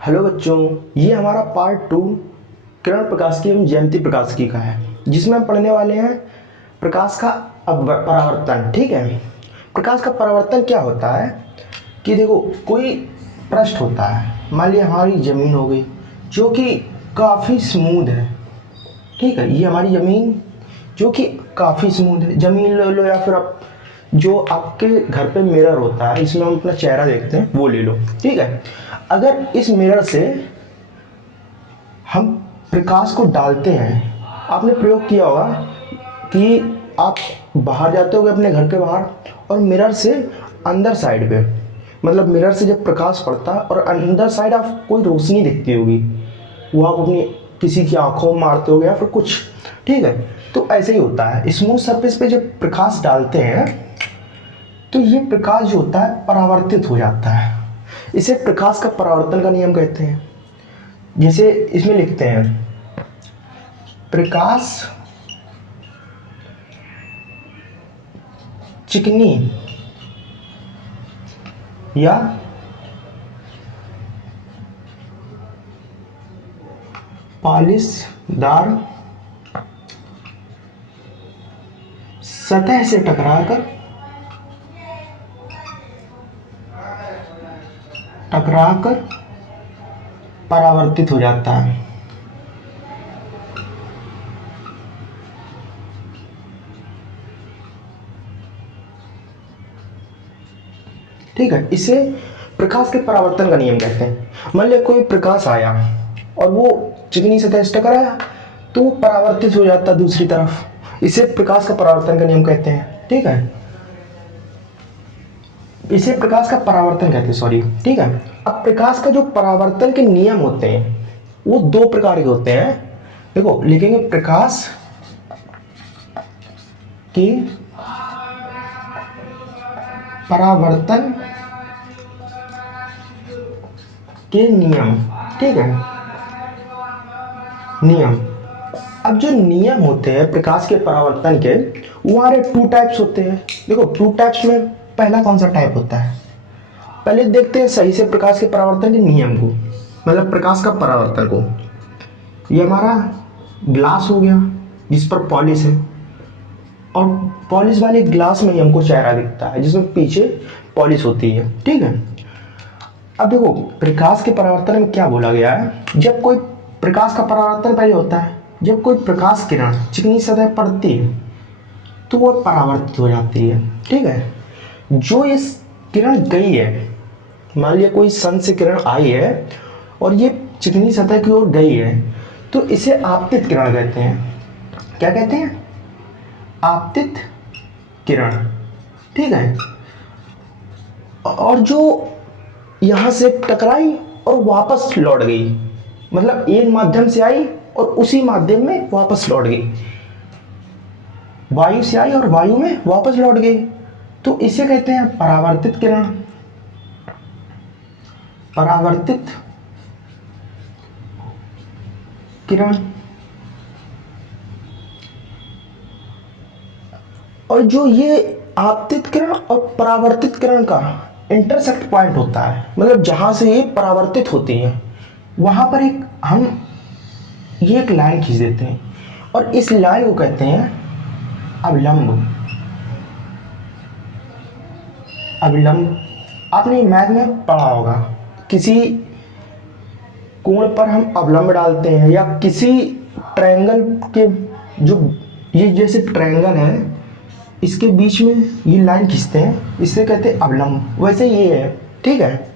Hello बच्चों, ये हमारा पार्ट 2 किरण प्रकाश की एवं जयंती प्रकाश की का है, जिसमें हम पढ़ने वाले हैं प्रकाश का परावर्तन। ठीक है, प्रकाश का परावर्तन क्या होता है कि देखो, कोई पृष्ठ होता है, मान लिया हमारी ज़मीन हो गई जो कि काफ़ी स्मूथ है। ठीक है, ये हमारी ज़मीन जो कि काफ़ी स्मूथ है, ज़मीन ले लो, या फिर आप जो आपके घर पे मिरर होता है, इसमें हम अपना चेहरा देखते हैं, वो ले लो। ठीक है, अगर इस मिरर से हम प्रकाश को डालते हैं, आपने प्रयोग किया होगा कि आप बाहर जाते होगे अपने घर के बाहर, और मिरर से अंदर साइड पे, मतलब मिरर से जब प्रकाश पड़ता है और अंदर साइड आप कोई रोशनी दिखती होगी, वो आप अपनी किसी की आंखों में मारते होगे या फिर कुछ। ठीक है, तो ऐसे ही होता है, स्मूथ सरफेस पे जब प्रकाश डालते हैं तो ये प्रकाश जो होता है परावर्तित हो जाता है। इसे प्रकाश का परावर्तन का नियम कहते हैं। जैसे इसमें लिखते हैं, प्रकाश चिकनी या पॉलिशदार सतह से टकराकर परावर्तित हो जाता है। ठीक है, इसे प्रकाश के परावर्तन का नियम कहते हैं। मान लिया कोई प्रकाश आया और वो चिकनी सतह से टकराया तो वो परावर्तित हो जाता है दूसरी तरफ, इसे प्रकाश का परावर्तन का नियम कहते हैं। ठीक है, इसे प्रकाश का परावर्तन कहते हैं, सॉरी। ठीक है, अब प्रकाश का जो परावर्तन के नियम होते हैं वो दो प्रकार के होते हैं। देखो, लिखेंगे प्रकाश के परावर्तन के नियम। ठीक है, नियम। अब जो नियम होते हैं प्रकाश के परावर्तन के, वो हमारे 2 टाइप्स होते हैं। देखो, 2 टाइप्स में पहला कौन सा टाइप होता है, पहले देखते हैं सही से प्रकाश के परावर्तन के नियम को, मतलब प्रकाश का परावर्तन को। ये हमारा ग्लास हो गया जिस पर पॉलिश है, और पॉलिश वाले ग्लास में ही हमको चेहरा दिखता है जिसमें पीछे पॉलिश होती है। ठीक है, अब देखो, प्रकाश के परावर्तन में क्या बोला गया है, जब कोई प्रकाश का परावर्तन पहले होता है, जब कोई प्रकाश किरण चिकनी सतह पड़ती है तो वो परावर्तित हो जाती है। ठीक है, जो इस किरण गई है, मान लिया कोई सन से किरण आई है और ये चिकनी सतह की ओर गई है, तो इसे आपतित किरण कहते हैं। क्या कहते हैं? आपतित किरण। ठीक है, और जो यहाँ से टकराई और वापस लौट गई, मतलब एक माध्यम से आई और उसी माध्यम में वापस लौट गई, वायु से आई और वायु में वापस लौट गई, तो इसे कहते हैं परावर्तित किरण। परावर्तित किरण। और जो ये आपतित किरण और परावर्तित किरण का इंटरसेक्ट पॉइंट होता है, मतलब जहां से ये परावर्तित होती है, वहां पर हम एक लाइन खींच देते हैं और इस लाइन को कहते हैं अभिलंब। अभिलंब आपने मैथ में पढ़ा होगा, किसी कोण पर हम अवलंब डालते हैं, या किसी ट्रायंगल के जो ये जैसे ट्रायंगल है इसके बीच में ये लाइन खींचते हैं, इसे कहते हैं अवलंब। वैसे ये है। ठीक है,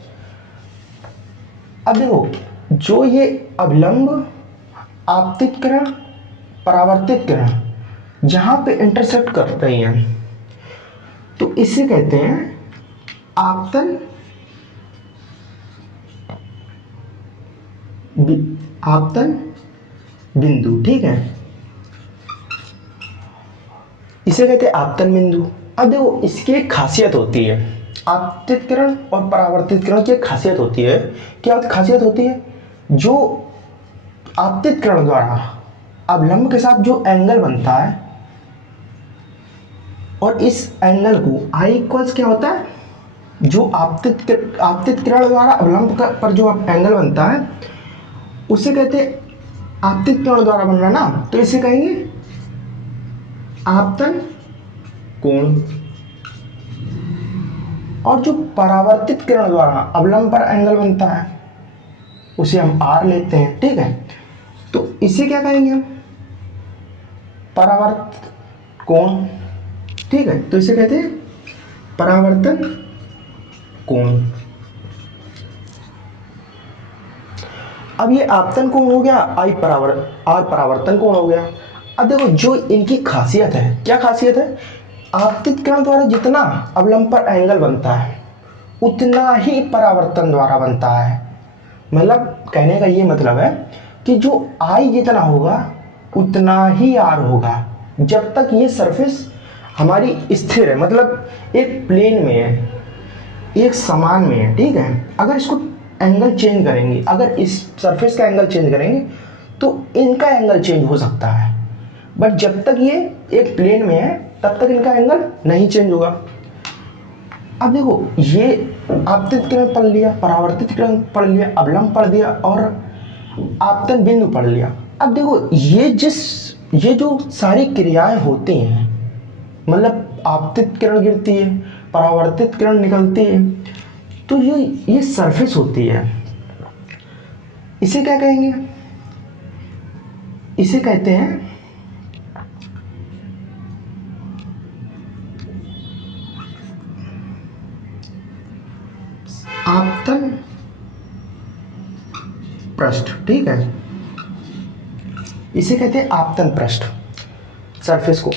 अब देखो, जो ये अवलंब, आपतित किरण, परावर्तित किरण जहां पे इंटरसेक्ट कर रही हैं, तो इसे कहते हैं आपतन बिंदु। ठीक है, इसे कहते हैं आपतन बिंदु। अब देखो, इसकी एक खासियत होती है, आपतित किरण और परावर्तित किरण की एक खासियत होती है। क्या खासियत होती है? जो आपतित किरण द्वारा अवलंब के साथ जो एंगल बनता है, और इस एंगल को I इक्वल्स क्या होता है, जो आपतित किरण द्वारा अवलंब पर जो एंगल बनता है उसे कहते हैं आपतित किरण द्वारा बन रहा ना, तो इसे कहेंगे आपतन कोण। और जो परावर्तित किरण द्वारा अवलंब पर एंगल बनता है उसे हम आर लेते हैं, ठीक है। तो इसे क्या कहेंगे हम, परावर्तित कोण, ठीक है। तो इसे कहते हैं परावर्तन कोण। अब ये आपतन कोण हो गया, आर परावर्तन कोण हो गया। अब देखो जो इनकी खासियत है, क्या खासियत है, आपतित किरण द्वारा जितना अवलंब पर एंगल बनता है उतना ही परावर्तन द्वारा बनता है। मतलब कहने का ये मतलब है कि जो आई जितना होगा उतना ही आर होगा, जब तक ये सरफेस हमारी स्थिर है, मतलब एक प्लेन में है, एक समान में है, ठीक है। अगर इसको एंगल चेंज करेंगे, अगर इस सरफेस का एंगल चेंज करेंगे तो इनका एंगल चेंज हो सकता है, बट जब तक ये एक प्लेन में है तब तक इनका एंगल नहीं चेंज होगा। अब देखो ये आपतित किरण पढ़ लिया, परावर्तित किरण पढ़ लिया, अवलंब पढ़ दिया और आपतन बिंदु पढ़ लिया। अब देखो ये जो सारी क्रियाएं होती हैं, मतलब आपतित किरण गिरती है, परावर्तित किरण निकलती है, तो ये सरफेस होती है, इसे क्या कहेंगे, इसे कहते हैं आपतन पृष्ठ, ठीक है। इसे कहते हैं आपतन पृष्ठ सरफेस को।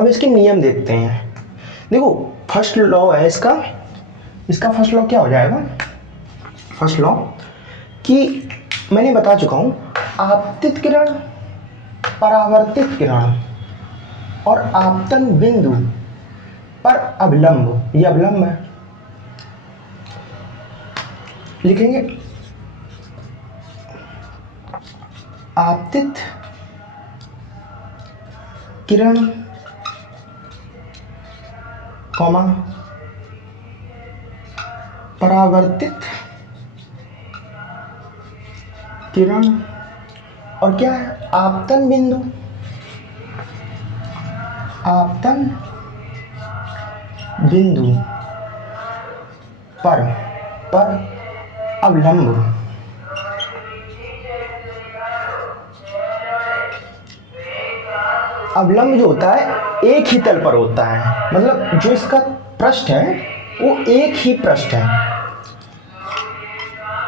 अब इसके नियम देखते हैं। देखो फर्स्ट लॉ है इसका फर्स्ट लॉ क्या हो जाएगा, फर्स्ट लॉ कि मैंने बता चुका हूं, आपतित किरण, परावर्तित किरण और आपतन बिंदु पर अवलंब, ये अवलंब है, लिखेंगे आपतित किरण कॉमा परावर्तित किरण और क्या है आपतन बिंदु, आपतन बिंदु पर अवलंब। अवलंब जो होता है एक ही तल पर होता है, मतलब जो इसका पृष्ठ है वो एक ही पृष्ठ है,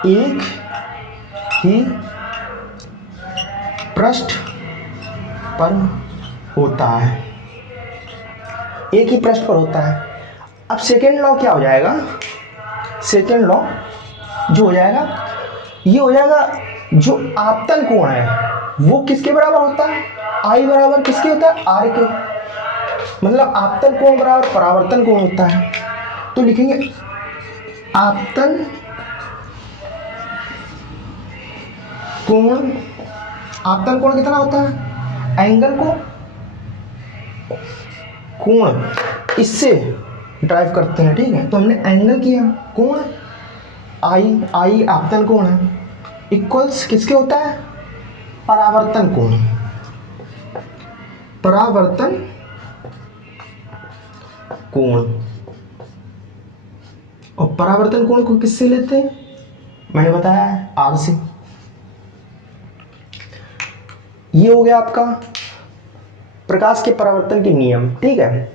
एक ही पृष्ठ पर होता है, एक ही पृष्ठ पर होता है। अब सेकेंड लॉ क्या हो जाएगा, सेकेंड लॉ जो हो जाएगा ये हो जाएगा, जो आपतन कोण है वो किसके बराबर होता है, आई बराबर किसके होता है, आर के, मतलब आपतन कोण बराबर परावर्तन कोण होता है। तो लिखेंगे आपतन कोण, आपतन कोण कितना होता है, एंगल को कोण इससे ड्राइव करते हैं, ठीक है। तो हमने एंगल किया, कोण आई आपतन कोण है, इक्वल्स किसके होता है, परावर्तन कोण, परावर्तन कोण। और परावर्तन कोण को किससे लेते हैं, मैंने बताया है आर से। ये हो गया आपका प्रकाश के परावर्तन के नियम, ठीक है।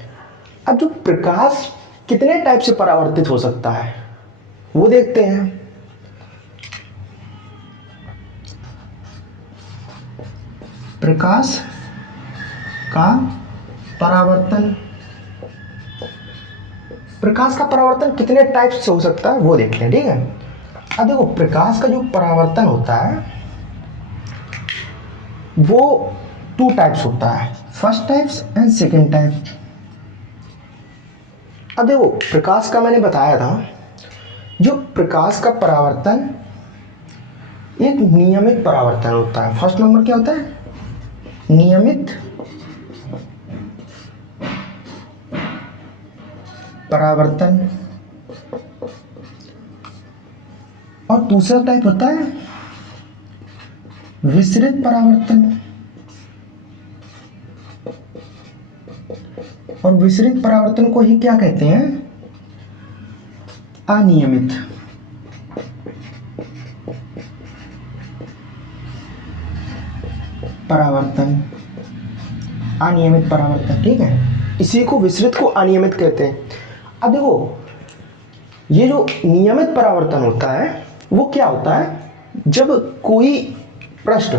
अब जो प्रकाश कितने टाइप से परावर्तित हो सकता है वो देखते हैं। प्रकाश का परावर्तन, प्रकाश का परावर्तन कितने टाइप से हो सकता है वो देखते हैं, ठीक है। अब देखो प्रकाश का जो परावर्तन होता है वो 2 टाइप्स होता है, first types and second type. अब देखो प्रकाश का मैंने बताया था, जो प्रकाश का परावर्तन एक नियमित परावर्तन होता है। फर्स्ट नंबर क्या होता है, नियमित परावर्तन। और दूसरा टाइप होता है विसरित परावर्तन। और विसरित परावर्तन को ही क्या कहते हैं? अनियमित परावर्तन। अनियमित परावर्तन, ठीक है, इसी को विसरित को अनियमित कहते हैं। अब देखो, ये जो नियमित परावर्तन होता है वो क्या होता है? जब कोई पृष्ठ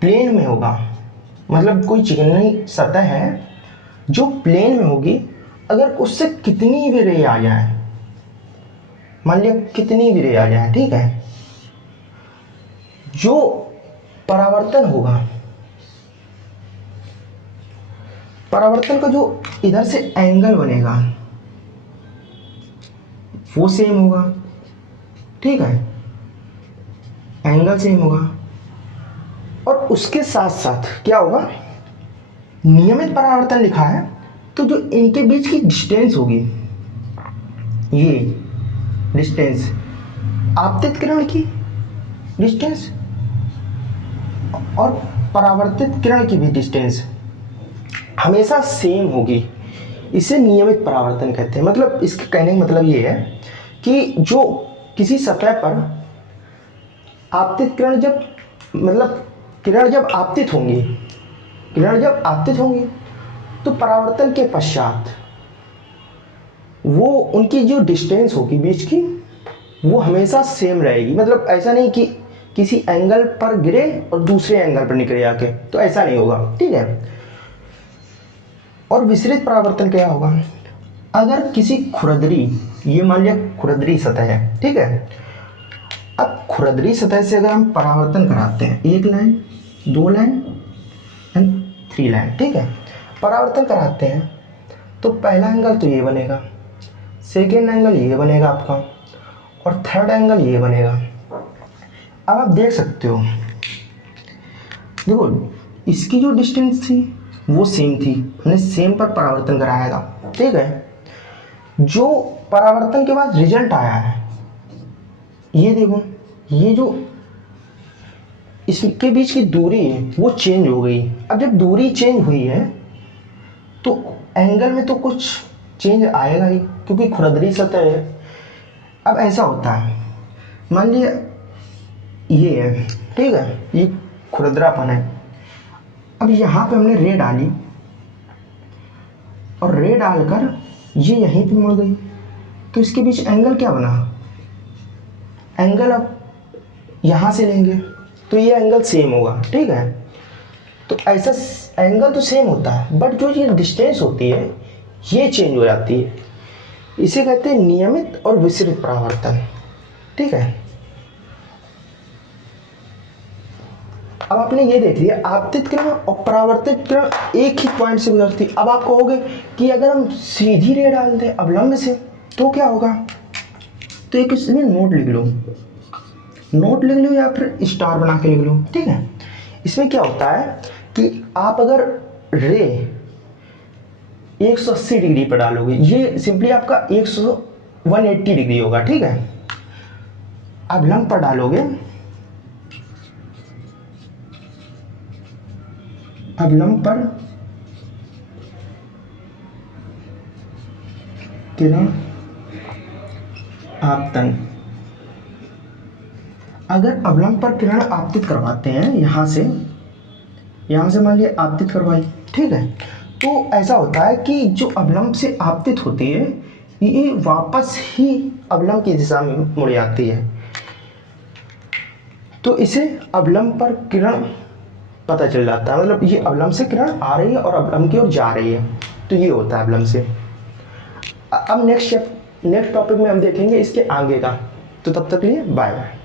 प्लेन में होगा, मतलब कोई चिकनी सतह है जो प्लेन में होगी, अगर उससे कितनी भी रे आ जाए, मान लिया कितनी भी रे आ जाए, ठीक है, जो परावर्तन होगा, परावर्तन का जो इधर से एंगल बनेगा वो सेम होगा, ठीक है, एंगल सेम होगा। और उसके साथ साथ क्या होगा? नियमित परावर्तन लिखा है तो जो इनके बीच की डिस्टेंस होगी, ये डिस्टेंस, आपतित किरण की डिस्टेंस और परावर्तित किरण की भी डिस्टेंस हमेशा सेम होगी। इसे नियमित परावर्तन कहते हैं। मतलब इसके कहने का मतलब ये है कि जो किसी सतह पर आपतित किरण जब, मतलब किरण जब आपतित होंगी, किरण जब आपतित होंगी तो परावर्तन के पश्चात वो उनकी जो डिस्टेंस होगी बीच की, वो हमेशा सेम रहेगी। मतलब ऐसा नहीं कि किसी एंगल पर गिरे और दूसरे एंगल पर निकले आके, तो ऐसा नहीं होगा, ठीक है। और विसरित परावर्तन क्या होगा? अगर किसी खुरदरी, ये मान लिया खुरदरी सतह है, ठीक है, अब खुरदरी सतह से अगर हम परावर्तन कराते हैं, 1 लाइन, 2 लाइन एंड 3 लाइन, ठीक है, परावर्तन कराते हैं तो पहला एंगल तो ये बनेगा, सेकेंड एंगल ये बनेगा आपका, और थर्ड एंगल ये बनेगा। अब आप देख सकते हो, देखो इसकी जो डिस्टेंस थी वो सेम थी, हमने सेम पर परावर्तन कराया था, ठीक है। जो परावर्तन के बाद रिजल्ट आया है, ये देखो, ये जो इसके बीच की दूरी है वो चेंज हो गई। अब जब दूरी चेंज हुई है तो एंगल में तो कुछ चेंज आएगा ही, क्योंकि खुरदरी सतह है। अब ऐसा होता है, मान लिया ये है, ठीक है, ये खुरदरापन है। अब यहाँ पे हमने रे डाली और रे डालकर ये यहीं पे मुड़ गई, तो इसके बीच एंगल क्या बना? एंगल अब यहाँ से लेंगे तो ये एंगल सेम होगा, ठीक है। तो ऐसा एंगल तो सेम होता है, बट जो ये डिस्टेंस होती है ये चेंज हो जाती है। इसे कहते हैं नियमित और विसरित परावर्तन, ठीक है। अब आपने ये देख लिया, आपतित किरण और परावर्तित किरण एक ही पॉइंट से गुजरती। अब आप कहोगे कि अगर हम सीधी रे डाल दें अवलंब से तो क्या होगा? तो एक इसमें नोट लिख लो, नोट लिख लो या फिर स्टार बना के लिख लो, ठीक है। इसमें क्या होता है कि आप अगर रे 180 डिग्री पर डालोगे, ये सिंपली आपका 180 डिग्री होगा, ठीक है। अवलंब पर डालोगे, अवलंब पर किरण आपतन, अगर अवलंब पर किरण आपतित करवाते हैं, यहाँ से मान लिया आपतित करवाई, ठीक है, तो ऐसा होता है कि जो अवलंब से आपतित होती है ये वापस ही अवलंब की दिशा में मुड़ जाती है, तो इसे अवलंब पर किरण पता चल जाता है। मतलब ये अवलंब से किरण आ रही है और अवलंब की ओर जा रही है, तो ये होता है अवलंब से। अब नेक्स्ट टॉपिक में हम देखेंगे इसके आगे का, तो तब तक के लिए बाय बाय।